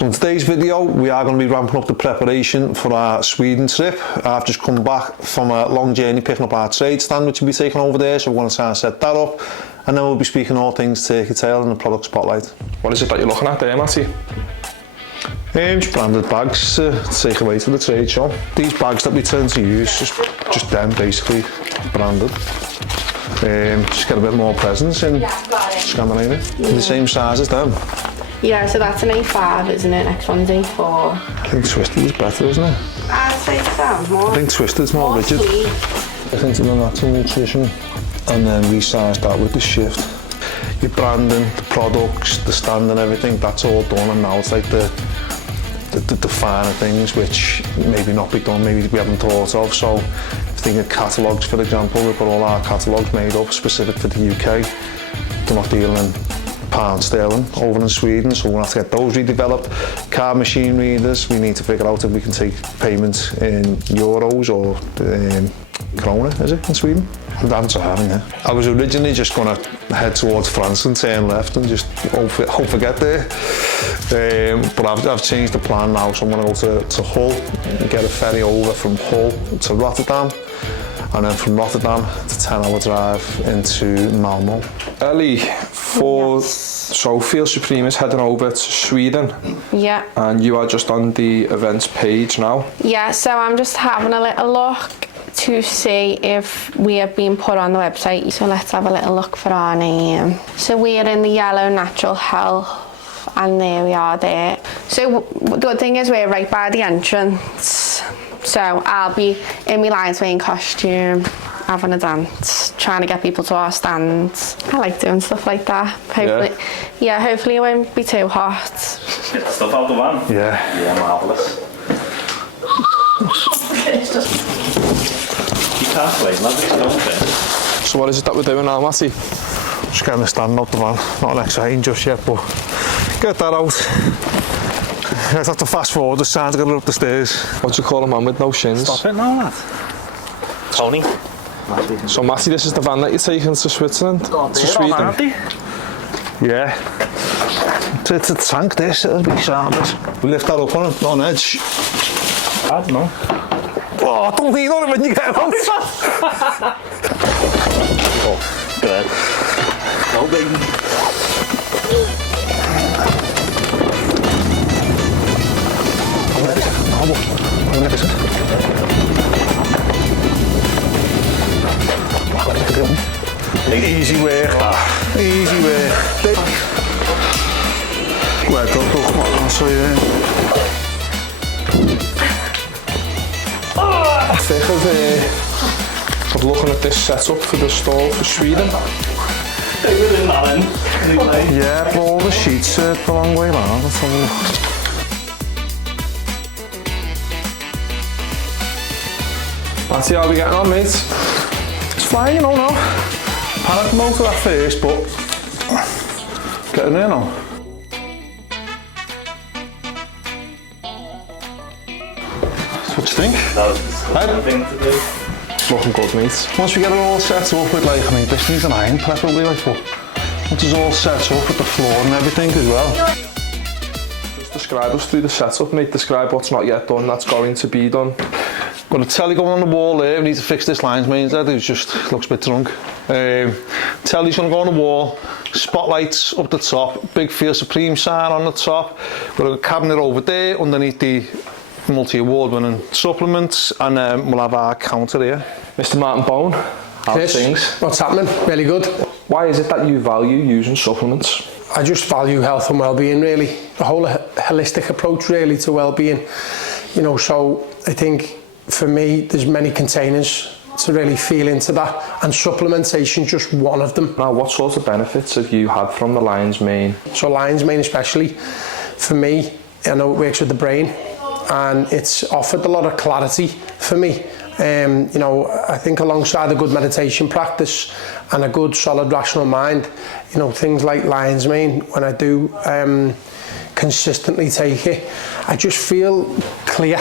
So in today's video, we are going to be ramping up the preparation for our Sweden trip. I've just come back from a long journey picking up our trade stand, which will be taken over there, so we're going to try and set that up. And then we'll be speaking all things turkey tail and the product spotlight. What is it that you're looking at there, Matty? Just branded bags to take away to the trade show. These bags that we tend to use, just them basically branded. Just get a bit more presence in Scandinavia. The same size as them. Yeah, so that's an A5, isn't it? Next one's A4. I think Twisted is better, isn't it? I'd say so. I think Twisted's more rigid. Sweet. I think the natural nutrition, and then resize that with the shift. Your branding, the products, the stand and everything, that's all done, and now it's like the finer things which maybe not be done, maybe we haven't thought of. So thinking of catalogues, for example, we've got all our catalogues made up specific for the UK. They're not dealing in pound sterling over in Sweden, so we'll have to get those redeveloped. Card machine readers, we need to figure out if we can take payments in euros or krona, is it, in Sweden? That's what happened, yeah. I was originally just going to head towards France and turn left and just hope to get there. But I've changed the plan now, so I'm going to go to Hull and get a ferry over from Hull to Rotterdam, and then from Rotterdam, it's a 10-hour drive into Malmo. Ellie, so Feel Supreme is heading over to Sweden. Yeah. And you are just on the events page now. Yeah, so I'm just having a little look to see if we have been put on the website. So let's have a little look for our name. So we are in the yellow natural health, and there we are there. So the good thing is we're right by the entrance. So I'll be in my lion's mane costume, having a dance, trying to get people to our stands. I like doing stuff like that. Hopefully, yeah, hopefully it won't be too hot. Get the stuff out the van? Yeah. Yeah, marvellous. You can't play, love it, don't you? So what is it that we're doing now, Matty? Just getting the stand out the van. Not an exciting just yet, but get that out. I'd have to fast forward the sign to get it up the stairs. What do you call a man with no shins? Stop it now, lad. Tony. Matty. So Matty, this is the van that you're taking to Switzerland? To Sweden? Yeah. It's a tank, this, it'll be sounded. We lift that up on edge. I don't know. Oh, don't lean on it when you get out. Oh, good. No, baby. Easy work. Easy work. Let dat toch maar zo je. We're looking at this setup for the stall for Sweden. Yeah, but all the sheets are the long way around. Let's have a look. Matty, how are we getting on, mate? It's fine, you know now. Panic motor at first, but getting there now. What do you think? That was the thing to do. Looking good, mate. Once we get it all set up with, like, I mean, this needs an iron preferably, like, but once it's all set up with the floor and everything as well. Just describe us through the setup, mate. Describe what's not yet done, that's going to be done. Got a telly going on the wall there. We need to fix this lion's mane there. It just looks a bit drunk. Telly's going to go on the wall. Spotlights up the top. Big Feel Supreme sign on the top. We've got a cabinet over there underneath the multi-award winning supplements, and we'll have our counter here. Mr. Martin Bone, how's things? What's happening? Really good. Why is it that you value using supplements? I just value health and well-being, really. A whole holistic approach, really, to well-being. You know, so I think for me, there's many containers to really feel into that, and supplementation just one of them. Now, what sort of benefits have you had from the lion's mane? So lion's mane especially, for me, I know it works with the brain, and it's offered a lot of clarity for me. You know, I think alongside a good meditation practice and a good solid rational mind, you know, things like lion's mane, when I do consistently take it, I just feel clear.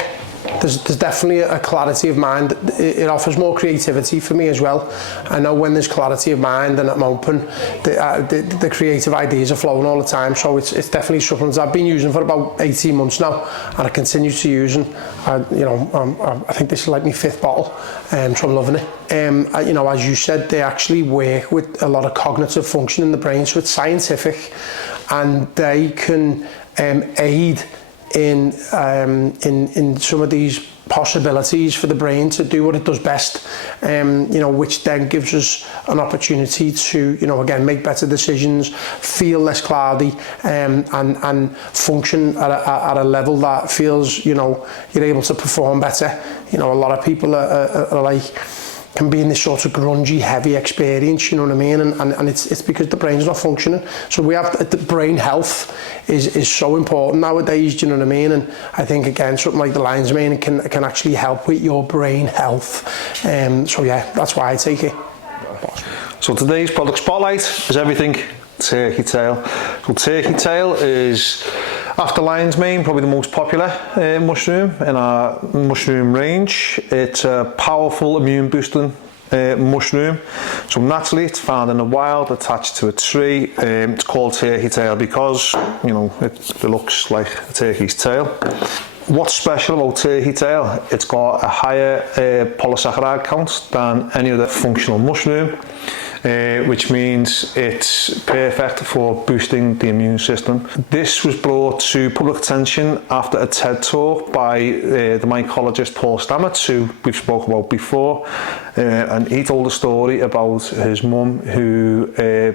there's definitely a clarity of mind. It offers more creativity for me as well. I know when there's clarity of mind and I'm open, the creative ideas are flowing all the time. So it's definitely supplements I've been using for about 18 months now, and I continue to use. And I think this is like my 5th bottle, so I'm loving it. As you said, they actually work with a lot of cognitive function in the brain, so it's scientific, and they can aid in some of these possibilities for the brain to do what it does best, which then gives us an opportunity to, again, make better decisions, feel less cloudy, and function at a level that feels, you're able to perform better. A lot of people are like, can be in this sort of grungy, heavy experience, you know what I mean? And it's because the brain's not functioning. So we have the brain health is so important nowadays, do you know what I mean? And I think, again, something like the lion's mane can actually help with your brain health. So yeah, that's why I take it. So today's product spotlight is everything turkey tail. So turkey tail is, after lion's mane, probably the most popular mushroom in our mushroom range. It's a powerful immune boosting mushroom. So naturally it's found in the wild, attached to a tree. It's called turkey tail because it looks like a turkey's tail. What's special about turkey tail? It's got a higher polysaccharide count than any other functional mushroom, which means it's perfect for boosting the immune system. This was brought to public attention after a TED talk by the mycologist Paul Stamets, who we've spoken about before, and he told a story about his mum who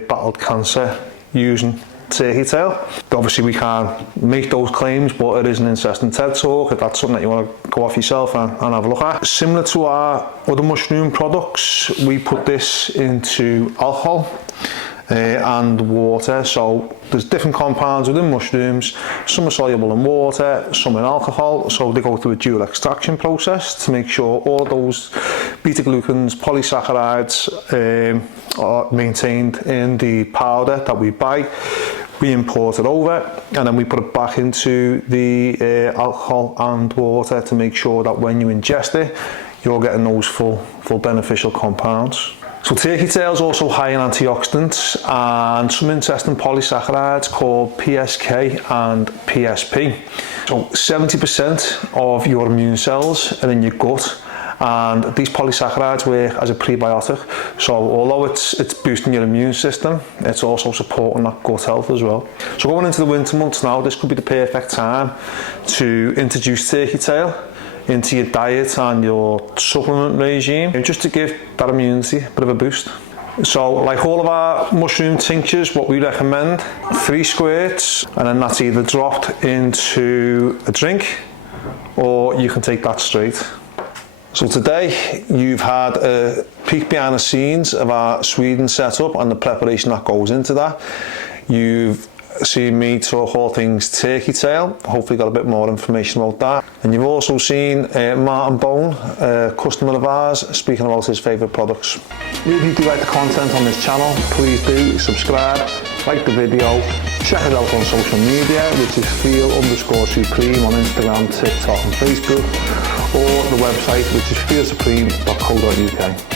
battled cancer using turkey tail. Obviously we can't make those claims, but it is an interesting TED talk if that's something that you want to go off yourself and have a look at. Similar to our other mushroom products, we put this into alcohol and water. So there's different compounds within mushrooms. Some are soluble in water, some in alcohol. So they go through a dual extraction process to make sure all those beta-glucans, polysaccharides are maintained in the powder that we buy. We import it over and then we put it back into the alcohol and water to make sure that when you ingest it, you're getting those full beneficial compounds. So turkey tail is also high in antioxidants and some interesting polysaccharides called PSK and PSP. So 70% of your immune cells are in your gut, and these polysaccharides work as a prebiotic. So although it's boosting your immune system, it's also supporting that gut health as well. So going into the winter months now, this could be the perfect time to introduce turkey tail into your diet and your supplement regime, just to give that immunity a bit of a boost. So like all of our mushroom tinctures, what we recommend, 3 squirts, and then that's either dropped into a drink or you can take that straight. So today you've had a peek behind the scenes of our Sweden setup and the preparation that goes into that. You've seen me talk all things turkey tail, hopefully got a bit more information about that. And you've also seen Martin Bone, a customer of ours, speaking about his favourite products. If you do like the content on this channel, please do subscribe, like the video, check it out on social media, which is feel_supreme on Instagram, TikTok and Facebook, or the website, which is feelsupreme.co.uk.